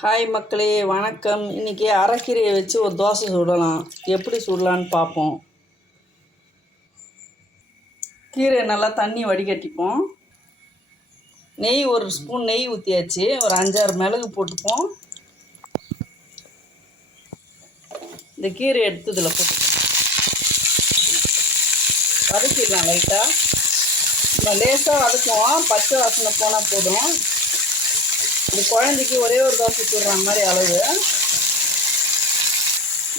Hi மக்களே வணக்கம். இன்றைக்கி அரைக்கீரையை வச்சு ஒரு தோசை சுடலாம். எப்படி சுடலான்னு பார்ப்போம். கீரை நல்லா தண்ணி வடிகட்டிப்போம். நெய் ஒரு ஸ்பூன் நெய் ஊற்றியாச்சு ஒரு அஞ்சாறு மிளகு போட்டுப்போம். இந்த கீரை எடுத்து இதில் போட்டுப்போம் வதக்கிடலாம் லைட்டாக நம்ம லேசாக வதக்குவோம். பச்சை வாசனை போனால் போதும். இந்த குழந்தைக்கு ஒரே ஒரு தோசை சுடுற மாதிரி அளவு.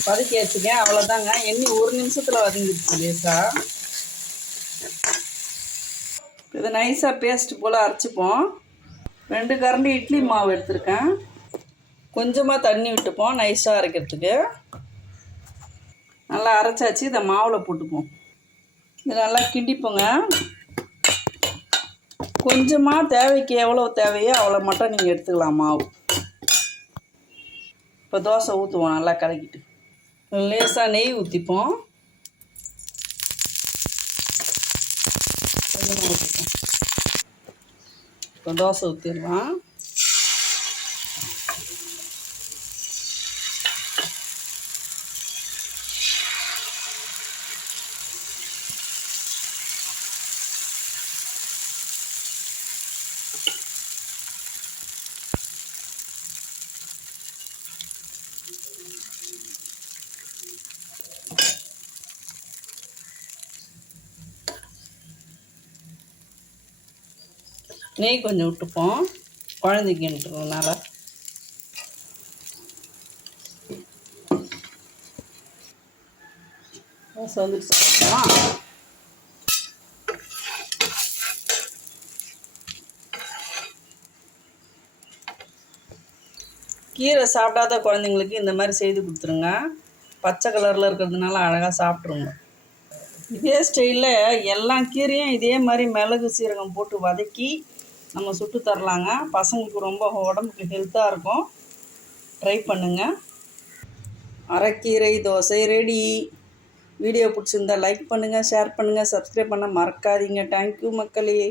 வதக்கி வச்சுக்கேன். அவ்வளோதாங்க எண்ணி ஒரு நிமிஷத்தில் வதங்கிடுச்சு லேசாக இதை நைஸாக பேஸ்ட் போல் அரைச்சிப்போம். ரெண்டு கரண்டி இட்லி மாவு எடுத்திருக்கேன். கொஞ்சமாக தண்ணி விட்டுப்போம். நைஸாக அரைக்கிறதுக்கு. நல்லா அரைச்சாச்சு. இதை மாவில் போட்டுப்போம். இது நல்லா கிண்டிப்போங்க. கொஞ்சமாக தேவைக்கு எவ்வளோ தேவையோ அவ்வளோ மட்டும் நீங்கள் எடுத்துக்கலாம் மாவு. இப்போ தோசை ஊற்றுவோம் நல்லா கலக்கிட்டு. லேசாக நெய் ஊற்றிப்போம் கொஞ்சமாக ஊற்றிப்போம் இப்போ தோசை ஊற்றிடலாம் நெய் கொஞ்சம் விட்டுப்போம். குழந்தைக்குன்றதுனால கீரை சாப்பிடாத குழந்தைங்களுக்கு இந்த மாதிரி செய்து கொடுத்துருங்க. பச்சை கலரில் இருக்கிறதுனால அழகாக சாப்பிட்ருங்க. இதே ஸ்டைலில் எல்லா கீரையும் இதே மாதிரி மிளகு சீரகம் போட்டு வதக்கி நம்ம சுட்டு தரலாங்க. பசங்களுக்கு ரொம்ப உடம்புக்கு ஹெல்த்தாக இருக்கும். ட்ரை பண்ணுங்கள் அரைக்கீரை தோசை ரெடி வீடியோ பிடிச்சிருந்தா லைக் பண்ணுங்கள் ஷேர் பண்ணுங்கள் சப்ஸ்கிரைப் பண்ண மறக்காதீங்க. தேங்க்யூ மக்களே.